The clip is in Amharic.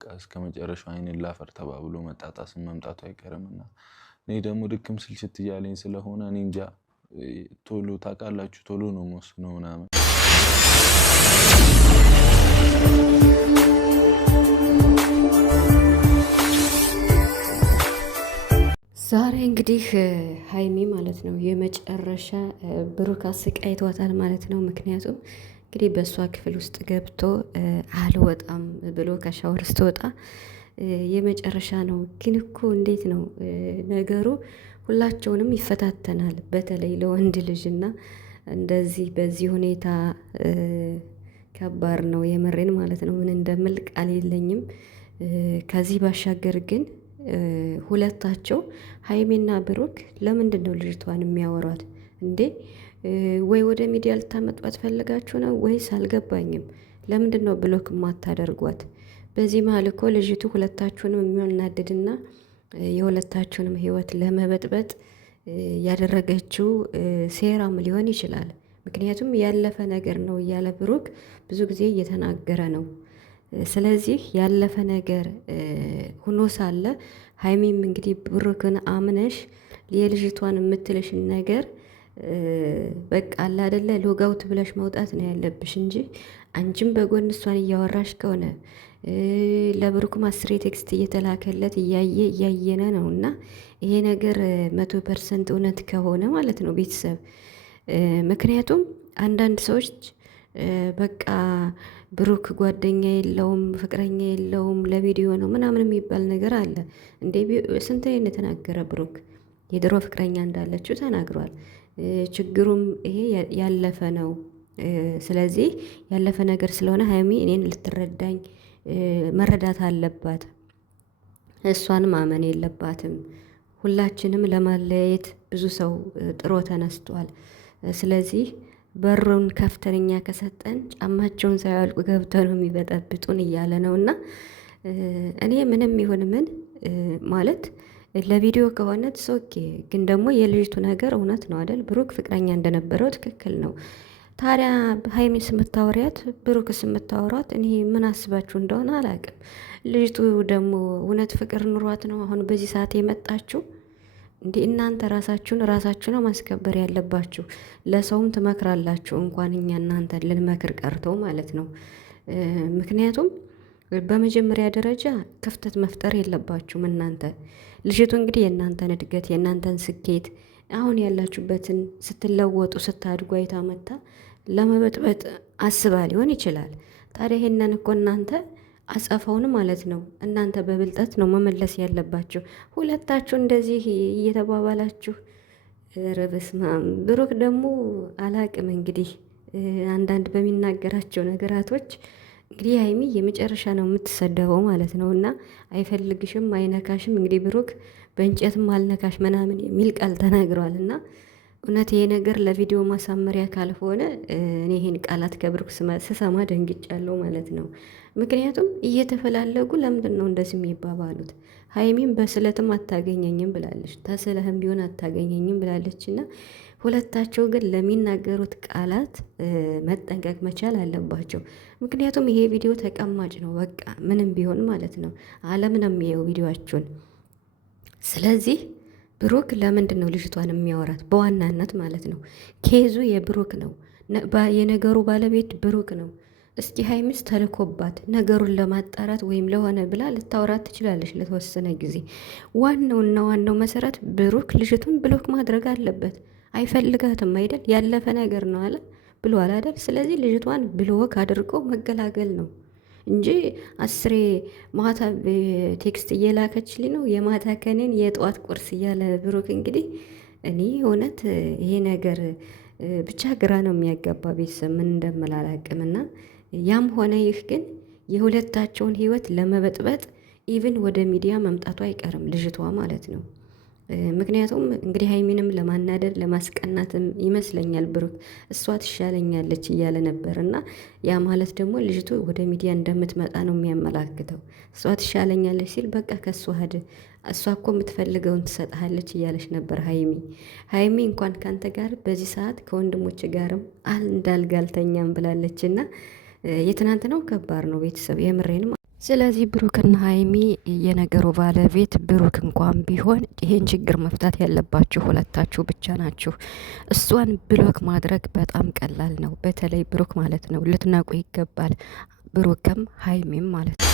በቃ እስከመጨረሻው አይንን ላፈር ተባብሎ መጣጣስን መምጣቱ አይቀርምና እኔ ደግሞ ድክም ስልችት እያለኝ ስለሆነ እኔ እንጃ ቶሎ ታውቃላችሁ ቶሎ ነው የምወስነው ምናምን። ዛሬ እንግዲህ ሀይሚ ማለት ነው የመጨረሻ ብሩክ አሰቃይቷታል ማለት ነው። ምክንያቱም እንግዲህ በእሷ ክፍል ውስጥ ገብቶ አልወጣም ብሎ ከሻወር ስትወጣ የመጨረሻ ነው። ግን እኮ እንዴት ነው ነገሩ? ሁላቸውንም ይፈታተናል። በተለይ ለወንድ ልጅ እና እንደዚህ በዚህ ሁኔታ ከባድ ነው የምሬን ማለት ነው። ምን እንደምል ቃል የለኝም። ከዚህ ባሻገር ግን ሁለታቸው ሀይሚና ብሩክ ለምንድን ነው ልጅቷን የሚያወሯት እንዴ? ወይ ወደ ሚዲያ ልታመጧት ፈልጋችሁ ነው ወይስ አልገባኝም። ለምንድን ነው ብሎክ የማታደርጓት? በዚህ መሀል እኮ ልጅቱ ሁለታችሁንም የሚያናድድና የሁለታችሁንም ህይወት ለመበጥበጥ ያደረገችው ሴራም ሊሆን ይችላል። ምክንያቱም ያለፈ ነገር ነው እያለ ብሩክ ብዙ ጊዜ እየተናገረ ነው። ስለዚህ ያለፈ ነገር ሁኖ ሳለ ሀይሚም እንግዲህ ብሩክን አምነሽ የልጅቷን የምትልሽን ነገር በቃ አለ አይደለ ሎጋውት ብለሽ መውጣት ነው ያለብሽ እንጂ አንቺም በጎን እሷን እያወራሽ ከሆነ ለብሩክም 10 ቴክስት እየተላከለት እያየነ ነው። እና ይሄ ነገር 100% እውነት ከሆነ ማለት ነው ቤተሰብ። ምክንያቱም አንዳንድ ሰዎች በቃ ብሩክ ጓደኛ የለውም ፍቅረኛ የለውም ለቪዲዮ ነው ምናምን የሚባል ነገር አለ እንዴ? ስንት የተናገረ ብሩክ የድሮ ፍቅረኛ እንዳለችው ተናግሯል። ችግሩም ይሄ ያለፈ ነው። ስለዚህ ያለፈ ነገር ስለሆነ ሀይሚ እኔን ልትረዳኝ መረዳት አለባት። እሷን ማመን የለባትም። ሁላችንም ለማለያየት ብዙ ሰው ጥሮ ተነስቷል። ስለዚህ በሩን ከፍተን እኛ ከሰጠን ጫማቸውን ሳያወልቁ ገብተው ነው የሚበጠብጡን እያለ ነው። እና እኔ ምንም ይሁን ምን ማለት ለቪዲዮ ከሆነ ኦኬ፣ ግን ደግሞ የልጅቱ ነገር እውነት ነው አይደል? ብሩክ ፍቅረኛ እንደነበረው ትክክል ነው። ታዲያ ሀይሚስ የምታወሪያት ብሩክስ የምታወሯት እኔ ምን አስባችሁ እንደሆነ አላውቅም። ልጅቱ ደግሞ እውነት ፍቅር ኑሯት ነው አሁን በዚህ ሰዓት የመጣችው? እንዴ እናንተ ራሳችሁ ነው ማስከበር ያለባችሁ። ለሰውም ትመክራላችሁ እንኳን እኛ እናንተ ልንመክር ቀርተው ማለት ነው። ምክንያቱም በመጀመሪያ ደረጃ ክፍተት መፍጠር የለባችሁም እናንተ። ልጅቱ እንግዲህ የእናንተን እድገት የእናንተን ስኬት አሁን ያላችሁበትን ስትለወጡ ስታድጉ አይታ መታ ለመበጥበጥ አስባ ሊሆን ይችላል። ታዲያ ይሄንን እኮ እናንተ አጸፋውን ማለት ነው እናንተ በብልጠት ነው መመለስ ያለባችሁ። ሁለታችሁ እንደዚህ እየተባባላችሁ ረበስማም። ብሩክ ደግሞ አላቅም እንግዲህ አንዳንድ በሚናገራቸው ነገራቶች እንግዲህ ሀይሚ የመጨረሻ ነው የምትሰደበው ማለት ነው። እና አይፈልግሽም አይነካሽም። እንግዲህ ብሩክ በእንጨትም አልነካሽ ምናምን የሚል ቃል ተናግሯል። እና እውነት ይሄ ነገር ለቪዲዮ ማሳመሪያ ካልሆነ እኔ ይሄን ቃላት ከብሩክ ስሰማ ደንግጫለሁ ማለት ነው። ምክንያቱም እየተፈላለጉ ለምንድን ነው እንደዚህ የሚባባሉት? ሀይሚም በስለትም አታገኘኝም ብላለች፣ ተስለህም ቢሆን አታገኘኝም ብላለች። እና ሁለታቸው ግን ለሚናገሩት ቃላት መጠንቀቅ መቻል አለባቸው። ምክንያቱም ይሄ ቪዲዮ ተቀማጭ ነው፣ በቃ ምንም ቢሆን ማለት ነው ዓለም ነው የሚየው ቪዲዮአችሁን። ስለዚህ ብሩክ ለምንድን ነው ልጅቷን የሚያወራት? በዋናነት ማለት ነው ኬዙ የብሩክ ነው፣ የነገሩ ባለቤት ብሩክ ነው። እስኪ ሀይሚስ ተልኮባት ነገሩን ለማጣራት ወይም ለሆነ ብላ ልታወራት ትችላለች ለተወሰነ ጊዜ። ዋናውና ዋናው መሰረት ብሩክ ልጅቱን ብሎክ ማድረግ አለበት። አይፈልጋትም አይደል? ያለፈ ነገር ነው አለ ብሏል አይደል? ስለዚህ ልጅቷን ብሎክ አድርጎ መገላገል ነው እንጂ 10 ማታ ቴክስት እየላከችልኝ ነው የማታ ከኔን የጠዋት ቁርስ እያለ ብሩክ እንግዲህ እኔ እውነት ይሄ ነገር ብቻ ግራ ነው የሚያጋባ። ቤተሰብ ምን እንደምላላቅምና ያም ሆነ ይህ ግን የሁለታቸውን ህይወት ለመበጥበጥ ኢቭን ወደ ሚዲያ መምጣቱ አይቀርም ልጅቷ ማለት ነው። ምክንያቱም እንግዲህ ሀይሚንም ለማናደድ ለማስቀናትም ይመስለኛል ብሩክ እሷ ትሻለኛለች እያለ ነበር። እና ያ ማለት ደግሞ ልጅቱ ወደ ሚዲያ እንደምትመጣ ነው የሚያመላክተው። እሷ ትሻለኛለች ሲል በቃ ከእሷ ሄድ፣ እሷ እኮ የምትፈልገውን ትሰጥሃለች እያለች ነበር ሀይሚ እንኳን ካንተ ጋር በዚህ ሰዓት ከወንድሞች ጋርም እንዳልጋ አልተኛም ብላለች። እና የትናንት ነው ከባድ ነው ቤተሰብ የምሬንም ስለዚህ ብሩክና ሀይሚ የነገሩ ባለቤት ብሩክ እንኳን ቢሆን ይሄን ችግር መፍታት ያለባችሁ ሁለታችሁ ብቻ ናችሁ። እሷን ብሎክ ማድረግ በጣም ቀላል ነው። በተለይ ብሩክ ማለት ነው። ልትነቁ ይገባል። ብሩክም ሀይሚም ማለት ነው።